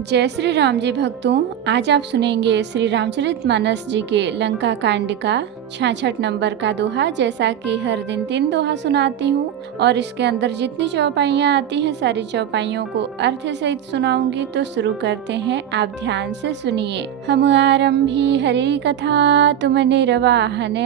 जय श्री राम जी भक्तों। आज आप सुनेंगे श्री रामचरितमानस जी के लंका कांड का 66 नंबर का दोहा। जैसा कि हर दिन 3 दोहा सुनाती हूँ और इसके अंदर जितनी चौपाइयाँ आती हैं सारी चौपाइयों को अर्थ सहित सुनाऊंगी। तो शुरू करते हैं, आप ध्यान से सुनिए। हम आरंभी हरि कथा तुम निर्वाहन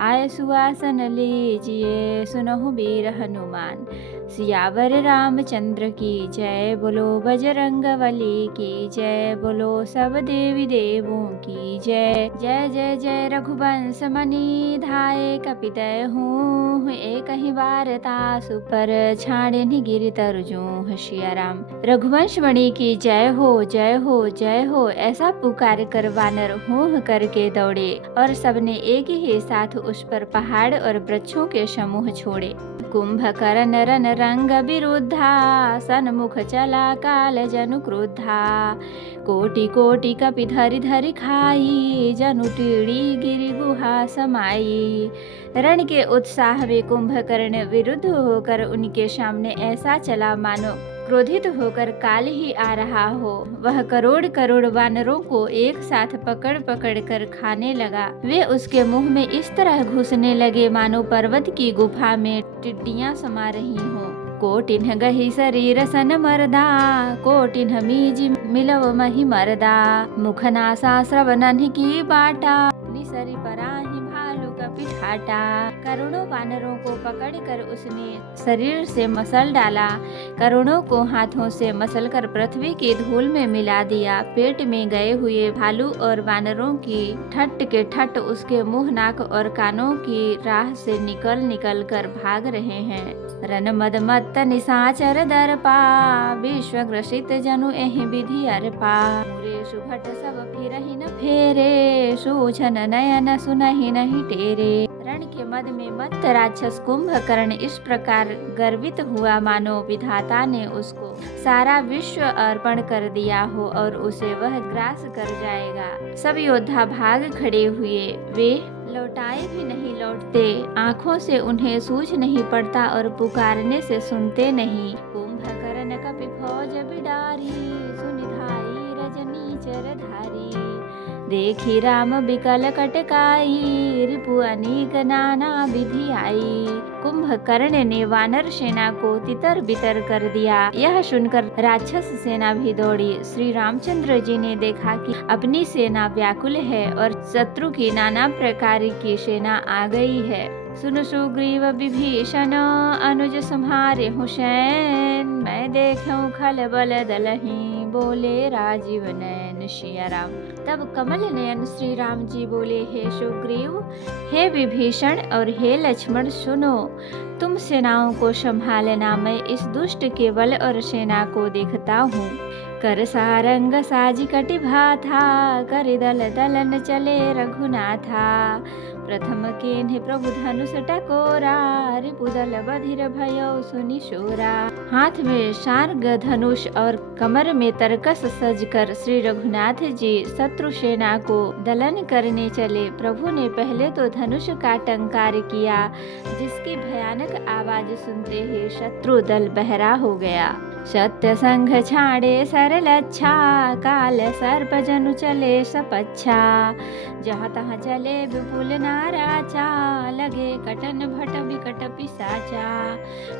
आए सुवासन लीजिए सुनहु वीर हनुमान। सियावर रामचंद्र की जय, बोलो बजरंगबली की जय, बोलो सब देवी देवों की जय। जय जय जय रघुवंश मणि धाये कपितय हूँ, एक ही वारता सुपर छाड़े गिरि तरजू सिया राम। रघुवंश मणि की जय हो जय हो जय हो, ऐसा पुकार कर वानर हूँ करके दौड़े और सबने एक ही साथ उस पर पहाड़ और वृक्षों के समूह छोड़े। कुंभकर्ण रन रंग विरुद्धा, सन्मुख चला काल जनु क्रुद्धा। कोटि कोटि कपि धरि धरि खाई, जनु टीड़ी गिरि गुहा समाई। रण के उत्साह में कुंभकर्ण विरुद्ध होकर उनके सामने ऐसा चला मानो क्रोधित होकर काल ही आ रहा हो। वह करोड़ करोड़ वानरों को एक साथ पकड़ पकड़ कर खाने लगा। वे उसके मुंह में इस तरह घुसने लगे मानो पर्वत की गुफा में टिड्डियां समा रही हों। कोटिन्ह गही शरीर सन मरदा, कोटिन्ह मीज मिलव मही मरदा। मुख नासा श्रवणन की बाटा, निसरी पराही भालू का पिठाटा। करोड़ों वानरों को पकड़कर उसने शरीर से मसल डाला, करोड़ों को हाथों से मसल कर पृथ्वी की धूल में मिला दिया। पेट में गए हुए भालू और वानरों की ठट के ठट उसके मुंह नाक और कानों की राह से निकल निकल कर भाग रहे हैं। रन मद मत्त निशाचर दर्पा, विश्व ग्रसित जनु एहि विधि अर्पा। मुरे सुभट सब फिरहि न फेरे, सूझन नयन सुनहि नहीं टेरे। रण के मद में मत्त राक्षस कुंभकर्ण इस प्रकार गर्वित हुआ मानो विधाता ने उसको सारा विश्व अर्पण कर दिया हो और उसे वह ग्रास कर जाएगा। सब योद्धा भाग खड़े हुए, वे लौटाए भी नहीं लौटते, आँखों से उन्हें सूझ नहीं पड़ता और पुकारने से सुनते नहीं। कुंभकर्ण कपि फौज बिडारी, सुनिधाई रजनी चरधारी। देखी राम बिकल कटकाई, रिपु अनीक नाना विधि आई। कुंभकर्ण ने वानर सेना को तितर बितर कर दिया। यह सुनकर राक्षस सेना भी दौड़ी। श्री रामचंद्र जी ने देखा कि अपनी सेना व्याकुल है और शत्रु की नाना प्रकार की सेना आ गई है। सुन सुग्रीव विभीषण अनुज सम्हारे हुसैन, मैं देखूं खल बल दलहीं, बोले राजीव नयन सिया राम। तब कमल नयन श्री राम जी बोले, हे सुग्रीव, हे विभीषण और हे लक्ष्मण, सुनो, तुम सेनाओं को संभालना, मैं इस दुष्ट के बल और सेना को देखता हूँ। कर सारंग साजी कटि भाथा, कर दल दलन चले रघुनाथा। प्रथम केन्हे प्रभु धनुष टकोरा, रिपुदल बधिर भयो सुनि शोरा। हाथ में सार्ग धनुष और कमर में तरकस सजकर श्री रघुनाथ जी शत्रु सेना को दलन करने चले। प्रभु ने पहले तो धनुष का टंकार किया, जिसकी भयानक आवाज सुनते ही शत्रु दल बहरा हो गया। सत्य संघ छाड़े सरल अच्छा, काल सर्प जनु चले सपच्छा। जहाँ तहाँ चले विपुल नाराचा, लगे कटन भट विकट पिशाचा।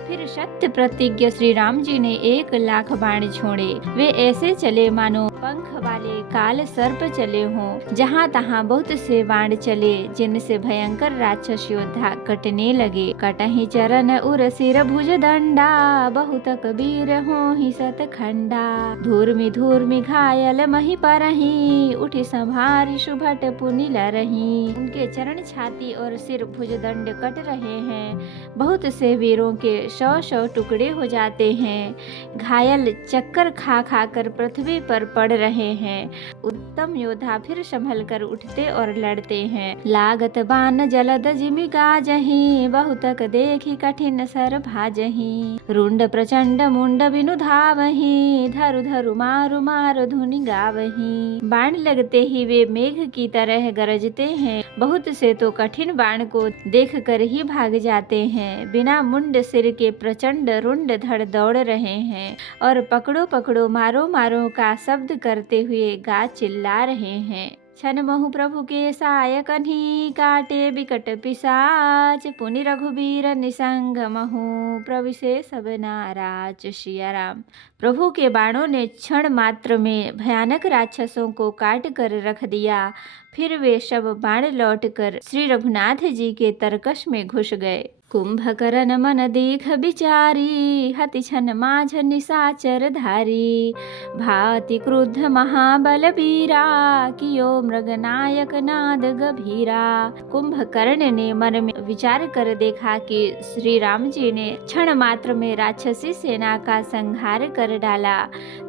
फिर सत्य प्रतिज्ञ श्री राम जी ने 1,00,000 बाण छोड़े। वे ऐसे चले मानो पंख वाले काल सर्प चले हों। जहाँ तहाँ बहुत से बाण चले, जिनसे भयंकर राक्षस योद्धा कटने लगे। कटहि चरण उर सिर भुज दंडा, बहुत कबीर होहि सतखंडा। धूर्मि घायल मही परही, उठी संभारी सुभट पुनि लरही। उनके चरण छाती और सिर भुजदंड कट रहे हैं। बहुत से वीरों के 100-100 टुकड़े हो जाते हैं। घायल चक्कर खा खा कर पृथ्वी पर पड़ रहे हैं। उत्तम योद्धा फिर संभल कर उठते और लड़ते हैं। लागत बान जलद जिमि गाजहि, बहुतक देखी कठिन सर भाजहि। रुंड प्रचंड मुंड बिनु धावहि, धरु धरु मारु मारु धुनि गावहि। बाण लगते ही वे मेघ की तरह गरजते हैं। बहुत से तो कठिन बाण को देख कर ही भाग जाते हैं। बिना मुंड सिर के प्रचंड रुंड धड़ दौड़ रहे हैं और पकड़ो पकड़ो मारो मारो का शब्द करते हुए गा चिल्ला रहे हैं। छन महु प्रभु के सायक कन्ही, काटे बिकट पिशाच। पुनि रघुबीर निसंग महु, प्रविशे सब नाराज। सिया राम। प्रभु के बाणों ने क्षण मात्र में भयानक राक्षसों को काट कर रख दिया। फिर वे सब बाण लौटकर श्री रघुनाथ जी के तरकश में घुस गए। कुंभकर्ण मन देख बिचारी, हति छन माझ निशाचर धारी। भाति क्रुद्ध महाबल वीरा, कियो मृगनायक नाद गभीरा। कुंभकर्ण ने मन में विचार कर देखा कि श्री राम जी ने क्षण मात्र में राक्षसी सेना का संहार कर डाला।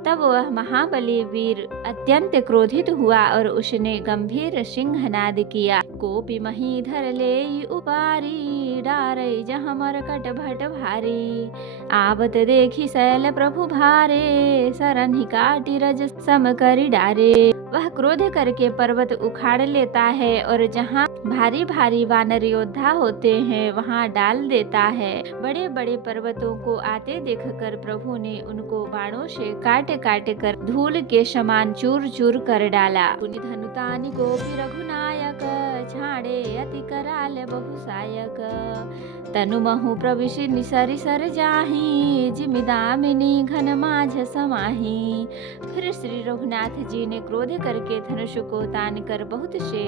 तब वह महाबली वीर अत्यंत क्रोधित हुआ और उसने गंभीर सिंहनाद किया। कोपी महीधर ले उपारी, डारे जहाँ मरकट भट भारी। आवत देखी शैल प्रभु भारे, सरन ही काटी रज सम करी डारे। वह क्रोध करके पर्वत उखाड़ लेता है और जहाँ भारी भारी वानर योद्धा होते हैं वहाँ डाल देता है। बड़े बड़े पर्वतों को आते देखकर प्रभु ने उनको बाणों से काट काट कर धूल के समान चूर चूर कर डाला। पुनि धनुतानि गोपी रघुनायक, छाड़े अति कराल बहुसायक। तनु महु प्रविशि निसरि सर जाहि, जिमि दामिनी घन माझ समाहि। फिर श्री रघुनाथ जी ने क्रोध करके धनुष को तान कर बहुत से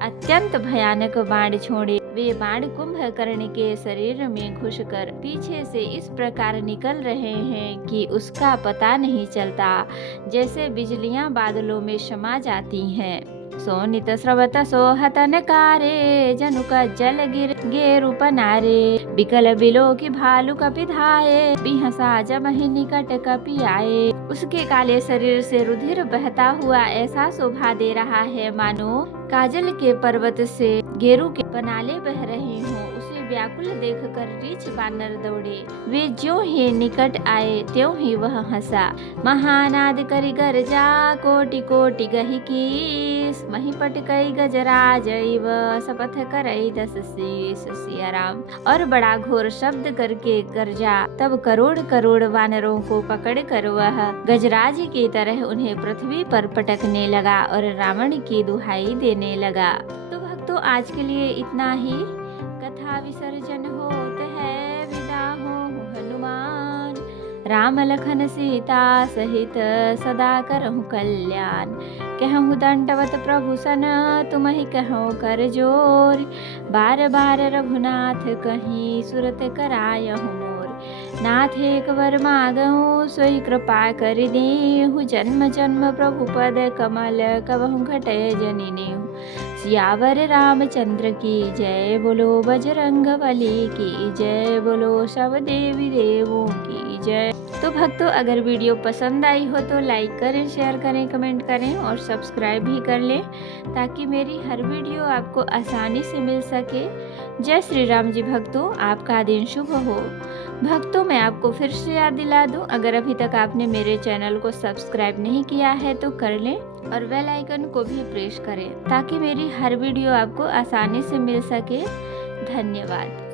अत्यंत भयानक बाण छोड़े। वे बाण कुंभकर्ण के शरीर में घुसकर पीछे से इस प्रकार निकल रहे हैं कि उसका पता नहीं चलता, जैसे बिजलियां बादलों में समा जाती हैं। सोनित स्रवत सोहतन कारे, जनु का जल गिर गेरु पनारे। बिकल बिलो की भालू कपि धाये, बिहसा जमहि निकट कपि आए। उसके काले शरीर से रुधिर बहता हुआ ऐसा शोभा दे रहा है मानो काजल के पर्वत से गेरू के पनाले बह रहे हों। उसे व्याकुल देखकर रीछ बानर दौड़े। वे ज्यों ही निकट आए त्यों ही वह हंसा। महानाद करि गरजा, कोटि कोटि गहि कीस। मही पटकई गजराज इव, शपथ करई 10 शीस। सिया राम। और बड़ा घोर शब्द करके गरजा। तब करोड़ करोड़ वानरों को पकड़ कर वह गजराज की तरह उन्हें पृथ्वी पर पटकने लगा और रावण की दुहाई देने लगा। तो भक्तों, आज के लिए इतना ही। कथा विसर्जन होत है, विदा हो हनुमान। राम लखन सीता सहित सदा करहु कल्याण। कहूँ दंडवत प्रभु सन, तुमहि कहूँ कर जोर। बार बार रघुनाथ कहीं, सुरत करायहु मोर। नाथ एक वर मागहु, सोई कृपा कर देहु। जन्म जन्म प्रभु पद कमल, कबहु घटय जनि नेहु। सियावर रामचंद्र की जय, बोलो बजरंग बली की जय, बोलो सब देवी देवों की जय। तो भक्तों, अगर वीडियो पसंद आई हो तो लाइक करें, शेयर करें, कमेंट करें और सब्सक्राइब भी कर लें, ताकि मेरी हर वीडियो आपको आसानी से मिल सके। जय श्री राम जी भक्तों, आपका दिन शुभ हो। भक्तों, मैं आपको फिर से याद दिला दूं, अगर अभी तक आपने मेरे चैनल को सब्सक्राइब नहीं किया है तो कर लें और बेल आइकन को भी प्रेस करें, ताकि मेरी हर वीडियो आपको आसानी से मिल सके। धन्यवाद।